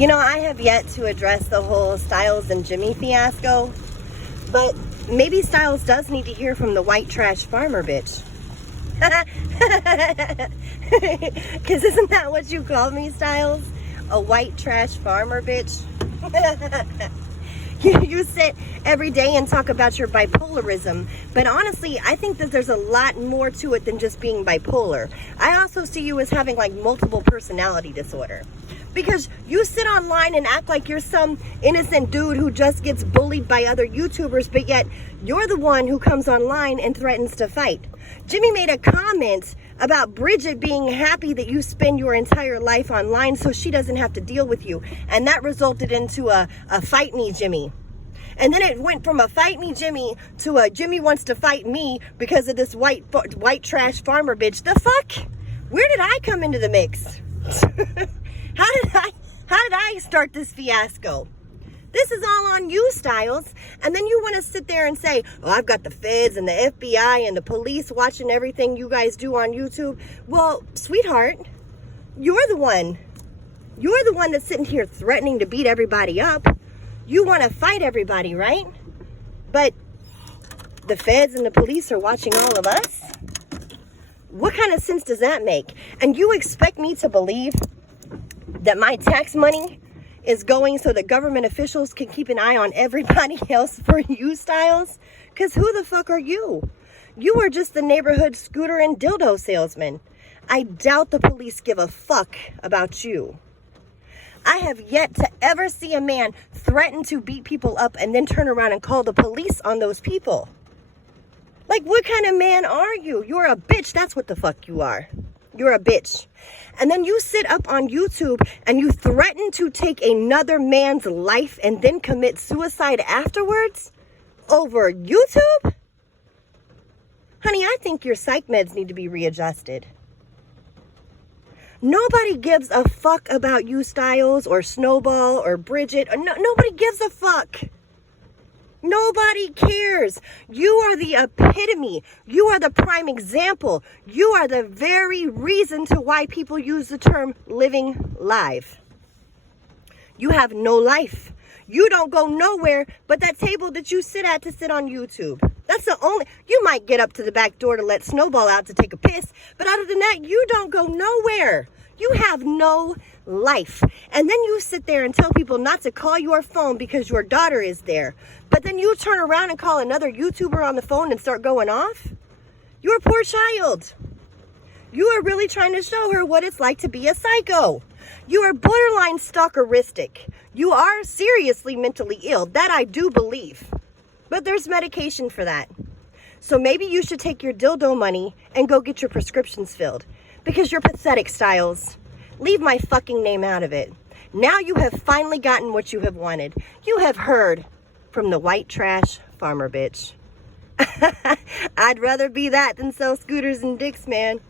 You know, I have yet to address the whole Styles and Jimmy fiasco, but maybe Styles does need to hear from the white trash farmer bitch. Because isn't that what you call me, Styles? A white trash farmer bitch? You sit every day and talk about your bipolarism, but honestly, I think that there's a lot more to it than just being bipolar. I also see you as having like multiple personality disorder. Because you sit online and act like you're some innocent dude who just gets bullied by other YouTubers, but yet you're the one who comes online and threatens to fight. Jimmy made a comment about Bridget being happy that you spend your entire life online so she doesn't have to deal with you. And that resulted into a fight me Jimmy. And then it went from a fight me Jimmy to a Jimmy wants to fight me because of this white trash farmer bitch. The fuck? Where did I come into the mix? How did I start this fiasco? This is all on you, Styles. And then you want to sit there and say, oh, I've got the feds and the FBI and the police watching everything you guys do on YouTube. Well, sweetheart, you're the one. You're the one that's sitting here threatening to beat everybody up. You want to fight everybody, right? But the feds and the police are watching all of us? What kind of sense does that make? And you expect me to believe that my tax money is going so that government officials can keep an eye on everybody else for you, Styles? Because who the fuck are you? You are just the neighborhood scooter and dildo salesman. I doubt the police give a fuck about you. I have yet to ever see a man threaten to beat people up and then turn around and call the police on those people. Like, what kind of man are you? You're a bitch. That's what the fuck you are. You're a bitch. And then you sit up on YouTube and you threaten to take another man's life and then commit suicide afterwards over YouTube? Honey, I think your psych meds need to be readjusted. Nobody gives a fuck about you, Styles, or Snowball, or Bridget. Nobody gives a fuck. Nobody cares. You are the epitome. You are the prime example. You are the very reason to why people use the term living live. You have no life. You don't go nowhere but that table that you sit at to sit on YouTube. That's the only, you might get up to the back door to let Snowball out to take a piss, but other than that, you don't go nowhere. You have no life. And then you sit there and tell people not to call your phone because your daughter is there. But then you turn around and call another YouTuber on the phone and start going off? You're a poor child. You are really trying to show her what it's like to be a psycho. You are borderline stalkeristic. You are seriously mentally ill. That I do believe. But there's medication for that. So maybe you should take your dildo money and go get your prescriptions filled. Because you're pathetic, Styles. Leave my fucking name out of it. Now you have finally gotten what you have wanted. You have heard from the white trash farmer bitch. I'd rather be that than sell scooters and dicks, man.